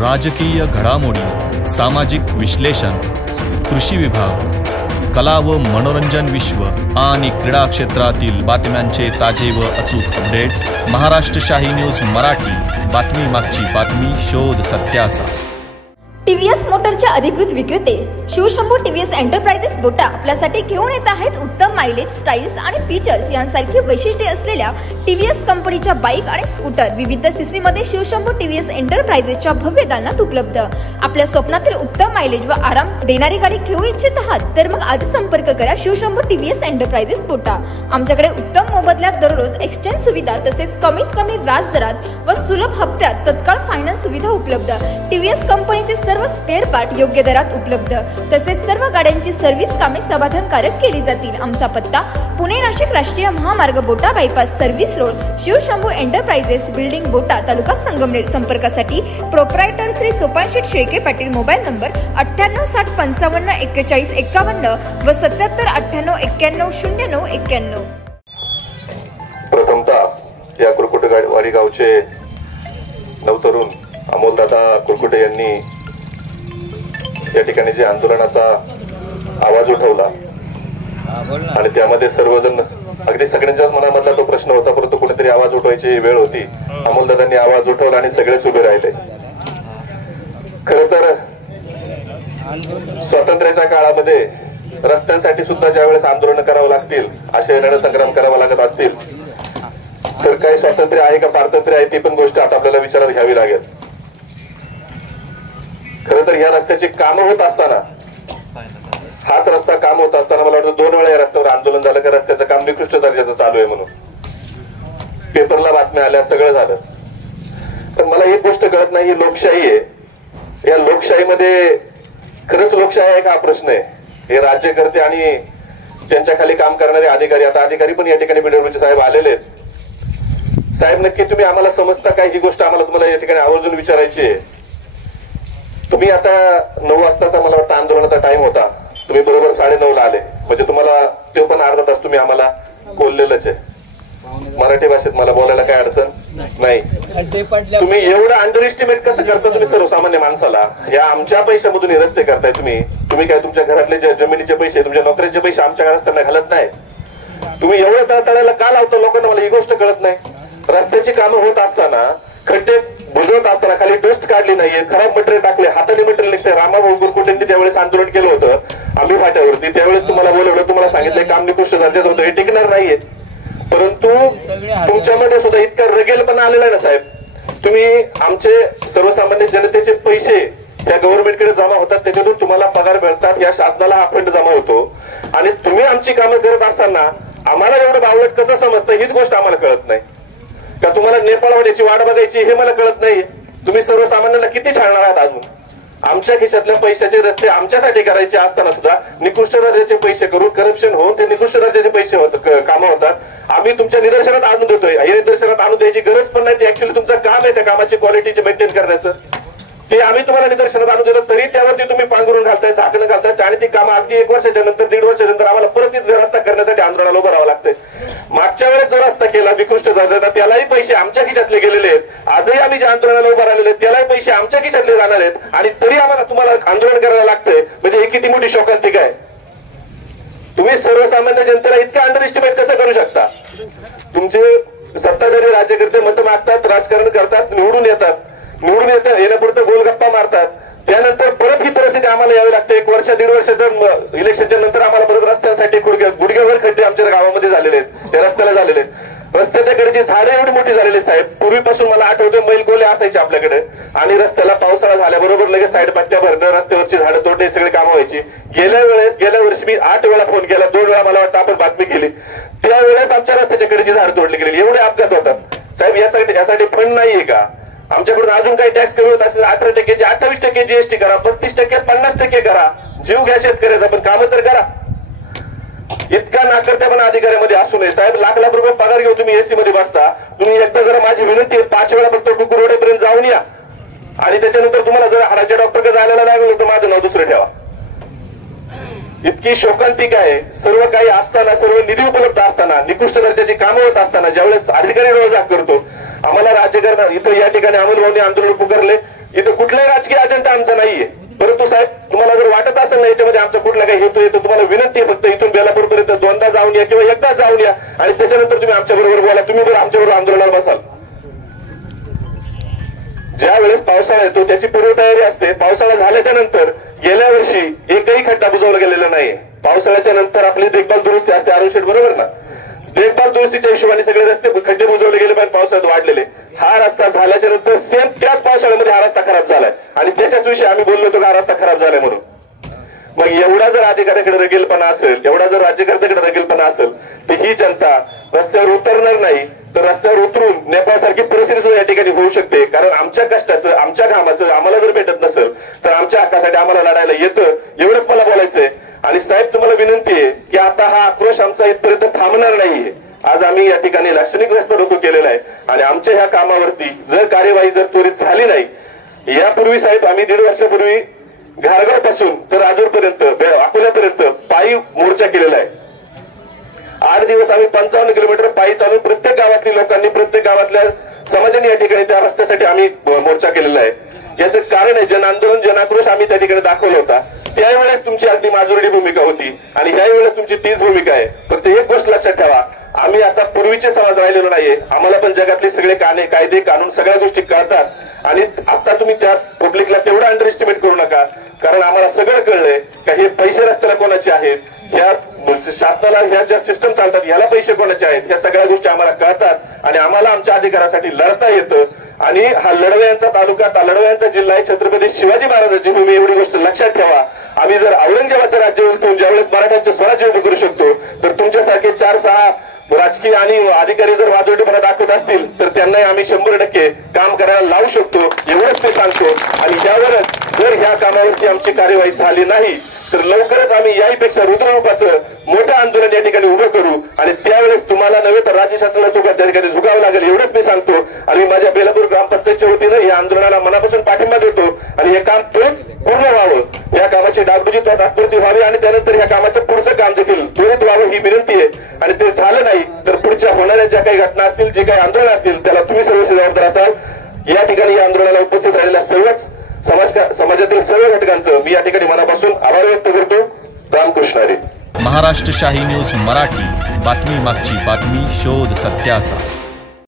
राजकीय घडामोडी, सामाजिक विश्लेषण, कृषी विभाग, कला व मनोरंजन विश्व आणि क्रीडा क्षेत्रातील बातम्यांचे ताजे व अचूक अपडेट्स। महाराष्ट्र शाही न्यूज मराठी, बातमी मागची बातमी, शोध सत्याचा। टीव्हीएस मोटरच्या अधिकृत विक्रेते शिवशंभू टीव्हीएस एंटरप्राइजेस बोटा आपल्यासाठी घेऊन येत आहेत उत्तम मायलेज, स्टाईल्स आणि फीचर्स यांसारखी वैशिष्ट्ये असलेल्या टीव्हीएस कंपनीच्या बाईक आणि स्कूटर विविध सीसी मध्ये शिवशंभू टीव्हीएस एंटरप्राइजेसच्या भव्य दालनात उपलब्ध। आपल्या स्वप्नातील उत्तम मायलेज व आराम देणारी गाडी घेऊ इच्छित आहात तर मग आज संपर्क करा शिवशंभू टीव्हीएस एंटरप्राइजेस बोटा। आमच्याकडे उत्तम मोबदल्यात दररोज एक्सचेंज सुविधा तसेच कमीत कमी व्याज दरात व सुलभ हप्त्यात तत्काळ फायनान्स सुविधा उपलब्ध। टीव्हीएस कंपनीचे सर्व स्पेअर पार्ट योग्य दरात उपलब्ध तसेच सर्व गाड्यांची सर्व्हिस कामे समाधानकारक केली जातील। आमचा पत्ता पुणे नाशिक राष्ट्रीय महामार्ग Bota bypass service road, Shivshambhu enterprises building Bota, taluka Sangamner. संपर्कासाठी proprietor Shri Sopanshet Shelke Patil, mobile number 9860554151 व 7798919091। प्रथमतः या कुरकुटेवाडी गावचे नवतरुण अमोलदादा कुरकुटे यांनी या ठिकाणी जे आंदोलनाचा आवाज उठवला आणि त्यामध्ये सर्वजण अगदी सगळ्यांच्याच मनामधला तो प्रश्न होता, परंतु कोणीतरी आवाज उठवायची वेळ होती। अमोलदादांनी आवाज उठवला आणि सगळेच उभे राहिले। खरं तर स्वातंत्र्याच्या काळामध्ये रस्त्यांसाठी सुद्धा ज्यावेळेस आंदोलन करावं लागतील, असे रणसंग्राम करावा लागत असतील तर काही स्वातंत्र्य आहे का पारतंत्र्य आहे ती पण गोष्ट आता आपल्याला विचारात घ्यावी लागेल। खरं तर या रस्त्याची कामं होत असताना, हाच रस्ता काम होत असताना मला वाटतं 2 वेळा या रस्त्यावर आंदोलन झालं की रस्त्याचं काम निकृष्ट दर्जाचं चालू आहे म्हणून पेपरला बातम्या आल्या, सगळं झालं। तर मला एक गोष्ट कळत नाही, ही लोकशाही आहे, या लोकशाहीमध्ये खरंच लोकशाही आहे का हा प्रश्न आहे। हे राज्यकर्ते आणि त्यांच्या खाली काम करणारे अधिकारी, आता अधिकारी पण या ठिकाणी पीडब्ल्यूडी साहेब आलेले आहेत। साहेब नक्की तुम्ही आम्हाला समजता काय, ही गोष्ट आम्हाला तुम्हाला या ठिकाणी आवर्जून विचारायची आहे। तुम्ही आता 9 वाजताचा मला वाटतं आंदोलनाचा टाइम होता, तुम्ही बरोबर 9:30 ला आले, म्हणजे तुम्हाला तो पण अर्धा तास तुम्ही आम्हाला बोललेलंच आहे। मराठी भाषेत मला बोलायला काय अडचण नाही। तुम्ही एवढं अंडर एस्टिमेट कसं करता तुम्ही सर्वसामान्य माणसाला? या आमच्या पैशामधून हे रस्ते करताय तुम्ही काय तुमच्या घरातले जमिनीचे पैसे, तुमच्या नोकऱ्यांचे पैसे आमच्या रस्त्यांना घालत नाही? तुम्ही एवढं तळतळायला का लावता लोकांना, मला ही गोष्ट कळत नाही। रस्त्याची कामं होत असताना, खड्डे बुजवत असताना खाली डस्ट काढली नाहीये, खराब मटेरियल टाकले, हाताने मटेरियल निघते। रामाभाऊ कुरकुटेंनी त्यावेळेस आंदोलन केलं होतं आम्ही फाट्यावरती, त्यावेळेस तुम्हाला बोलवलं, तुम्हाला सांगितलं काम निकृष्ट दर्जाचं होतं, हे टिकणार नाहीये। परंतु तुमच्यामध्ये सुद्धा इतका रगेलपणा आलेला आहे ना साहेब, तुम्ही आमचे सर्वसामान्य जनतेचे पैसे त्या गव्हर्नमेंटकडे जमा होतात, त्याच्यातून तुम्हाला पगार मिळतात, या शासनाला हा फंड जमा होतो आणि तुम्ही आमची कामं करत असताना आम्हाला एवढं बावळट कसं समजतं हीच गोष्ट आम्हाला कळत नाही। का तुम्हाला नेपाळ होण्याची वाट बघायची हे मला कळत नाही। तुम्ही सर्वसामान्यांना किती छाळणार आहात अजून? आमच्या खिशातल्या पैशाचे रस्ते आमच्यासाठी करायचे असताना सुद्धा निकृष्ट दर्जाचे पैसे करून करप्शन होऊन ते निकृष्ट दर्जाचे पैसे कामं होतात। आम्ही तुमच्या निदर्शनात आणून देतोय, हे निदर्शनात आणून द्यायची गरज पण नाही, ते ऍक्च्युअली तुमचं काम आहे त्या कामाची क्वालिटीचे मेंटेन करण्याचं, ते आम्ही तुम्हाला निदर्शनात आणून देतो, तरी त्यावरती तुम्ही पांघरून घालताय, झाकणं घालताय आणि ती कामं अगदी 1 वर्षाच्या नंतर 1.5 वर्षाच्या नंतर आम्हाला परत रस्ता करण्यासाठी आंदोलनाला उभं राहावं लागतंय। मागच्या वेळेस जो रस्ता केला निकृष्ट दर्जाचा त्यालाही पैसे आमच्या खिशातले गेलेले आहेत, आजही आम्ही ज्या आंदोलनाला उभं राहिलेले आहेत त्यालाही पैसे आमच्या खिशातले जाणार आहेत आणि तरी आम्हाला तुम्हाला आंदोलन करायला लागतंय, म्हणजे ही किती मोठी शोकांतिका आहे। तुम्ही सर्वसामान्य जनतेला इतका अंडर एस्टिमेट कसं करू शकता? तुमचे सत्ताधारी राज्यकर्ते मतं मागतात, राजकारण करतात, निवडून येण्यापुरतं गोलगप्पा मारतात, त्यानंतर परत ही परिस्थिती आम्हाला यावी लागते। 1 वर्ष 1.5 वर्षाच्या इलेक्शनच्या नंतर आम्हाला परत रस्त्यांसाठी गुडघ्यावर खड्डे आमच्या गावामध्ये झालेले आहेत, त्या रस्त्याला झालेले आहेत। रस्त्याच्या कडेची झाडं एवढी मोठी झालेली साहेब, पूर्वीपासून मला आठवतं मैल गोले असायचे आपल्याकडे आणि रस्त्याला पावसाळा झाल्याबरोबर लगेच साईड पट्ट्या भरणं, रस्त्यावरची झाडं तोडणे, सगळे कामं व्हायची। गेल्या वर्षी मी 8 वेळा फोन केला, 2 वेळा मला वाटतं आपण बातमी केली, त्यावेळेस आमच्या रस्त्याच्या कडेची झाडं तोडली गेलेली, एवढे अपघात होतात साहेब। यासाठी फंड नाहीये का? आमच्याकडून अजून काही टॅक्स कमी होत असेल 18% 28% जीएसटी करा, 32% 50% करा, जीव घ्या शेतकऱ्याचा, पण कामं तर करा। इतका नाकर्तेपणा अधिकाऱ्यामध्ये असू नये साहेब। लाख रुपये पगार घेऊन तुम्ही एसी मध्ये बसता, तुम्ही एकदा जरा माझी विनंती आहे 5 वेळा फक्त टुकुरोडेपर्यंत जाऊन या आणि त्याच्यानंतर तुम्हाला जर हाडाच्या डॉक्टरकडे जायला लागलं तर माझं नाव दुसरं ठेवा। इतकी शोकांतिका आहे। सर्व काही असताना, सर्व निधी उपलब्ध असताना, निकृष्ट दर्जाची कामं होत असताना ज्यावेळेस अधिकारी रोजगार करतो, आम्हाला राज्यकर्ता इथं या ठिकाणी अमोल भाऊंनी आंदोलन पुकारले, इथं कुठलाही राजकीय अजेंडा आमचा नाहीये. परंतु साहेब, तुम्हाला जर वाटत असेल ना याच्यामध्ये आमचा कुठला काही हेतू येतो, तुम्हाला विनंती आहे फक्त इथून बेलापूरपर्यंत दोनदा जाऊन या किंवा एकदा जाऊन या आणि त्याच्यानंतर तुम्ही आमच्या बरोबर बोला. तुम्ही जर आमच्या बरोबर आंदोलनाला बसाल, ज्या वेळेस पावसाळा येतो त्याची पूर्वतयारी असते. पावसाळा झाल्याच्या नंतर गेल्या वर्षी एकही खड्डा बुजवला गेलेला नाही. पावसाळ्याच्या नंतर आपली देखभाल दुरुस्ती असते. अरुण शेठ बरोबर ना? देखभाल दुरुस्तीच्या हिशोबाने सगळे रस्ते खड्डे बुजवले गेले पाहिजे पावसाळ्यात वाढलेले. हा रस्ता झाल्याच्या नंतर सेम त्याच पावसाळ्यामध्ये हा रस्ता खराब झालाय आणि त्याच्याच विषयी आम्ही बोललो होतो का हा रस्ता खराब झालाय म्हणून. मग एवढा जर अधिकाऱ्याकडे रगेलपणा असेल, एवढा जर राज्यकर्त्याकडे रगेलपणा असेल, तर ही जनता रस्त्यावर उतरणार नाही. तर रस्त्यावर उतरून नेपाळसारखी परिस्थिती सुद्धा या ठिकाणी होऊ शकते. कारण आमच्या कष्टाचं, आमच्या घामाचं आम्हाला जर भेटत नसेल तर आमच्या हक्कासाठी आम्हाला लढायला येतं, एवढंच मला बोलायचंय. आणि साहेब, तुम्हाला विनंती आहे की आता हा आक्रोश आमचा इथपर्यंत थांबणार नाहीये. आज आम्ही या ठिकाणी लाक्षणिक रस्ता रोको केलेला आहे आणि आमच्या ह्या कामावरती जर कार्यवाही जर त्वरित झाली नाही, यापूर्वी साहेब आम्ही 1.5 वर्षापूर्वी घारगाव पासून तर राजूरपर्यंत, अकोल्यापर्यंत पायी मोर्चा केलेला आहे. 8 दिवस आम्ही 55 किलोमीटर पायी चालून प्रत्येक गावातली लोकांनी, प्रत्येक गावातल्या समाजाने या ठिकाणी त्या रस्त्यासाठी आम्ही मोर्चा केलेला आहे. याचं कारण आहे जन आंदोलन, जन आक्रोश आम्ही त्या ठिकाणी दाखवला होता. त्यावेळेस तुमची अगदी माजुरडी भूमिका होती आणि ह्या वेळेस तुमची तीच भूमिका आहे. फक्त एक गोष्ट लक्षात ठेवा, आम्ही आता पूर्वीचे समाज राहिलेलो नाहीये. आम्हाला पण जगातले सगळे कायदे कानून सगळ्या गोष्टी कळतात आणि आता तुम्ही त्या पब्लिकला तेवढा अंडर एस्टिमेट करू नका. कारण आम्हाला सगळं कळलंय का हे पैसे रस्त्याला कोणाचे आहेत, ह्या शासनाला ह्या ज्या सिस्टम चालतात ह्याला पैसे कोणाचे आहेत, ह्या सगळ्या गोष्टी आम्हाला कळतात आणि आम्हाला आमच्या अधिकारासाठी लढता येतं. आणि हा लढवयांचा तालुका, लढवयांचा जिल्हा आहे, छत्रपती शिवाजी महाराजांची भूमी. एवढी गोष्ट लक्षात ठेवा. आम्ही जर औरंगजेबाचं राज्य उलटून ज्यावेळेस मराठ्यांचं स्वराज्य उभं करू शकतो, तर तुमच्यासारखे 4-6 राजकीय आणि अधिकारी जर वाजवटेपणा दाखवत असतील तर त्यांनाही आम्ही 100% काम करायला लावू शकतो, एवढंच ते सांगतो. आणि यावरच जर ह्या कामावरची आमची कार्यवाही झाली नाही तर लवकरच आम्ही याहीपेक्षा रुद्ररूपाचं मोठं आंदोलन या ठिकाणी उभं करू आणि त्यावेळेस तुम्हाला नव्हे तर राज्य शासनाला तुका त्या ठिकाणी झुकावं लागेल, एवढंच मी सांगतो. आणि माझ्या बेलापूर ग्रामपंचायतच्या वतीनं या आंदोलनाला मनापासून पाठिंबा देतो आणि हे काम त्वरित पूर्ण व्हावं, या कामाची डागडुजी तात्पुरती व्हावी आणि त्यानंतर या कामाचं पुढचं काम देखील त्वरित व्हावं ही विनंती आहे. आणि ते झालं नाही तर पुढच्या होणाऱ्या ज्या काही घटना असतील, जे काही आंदोलन असतील, त्याला तुम्ही सर्व जबाबदार असाल. या ठिकाणी या आंदोलनाला उपस्थित राहिलेल्या सर्वच समाजातील सर्व घटकांचं मी या ठिकाणी मनापासून आभार व्यक्त करतो. रामकृष्ण हरी. महाराष्ट्र शाही न्यूज मराठी, बातमी मागची बातमी, शोध सत्याचा.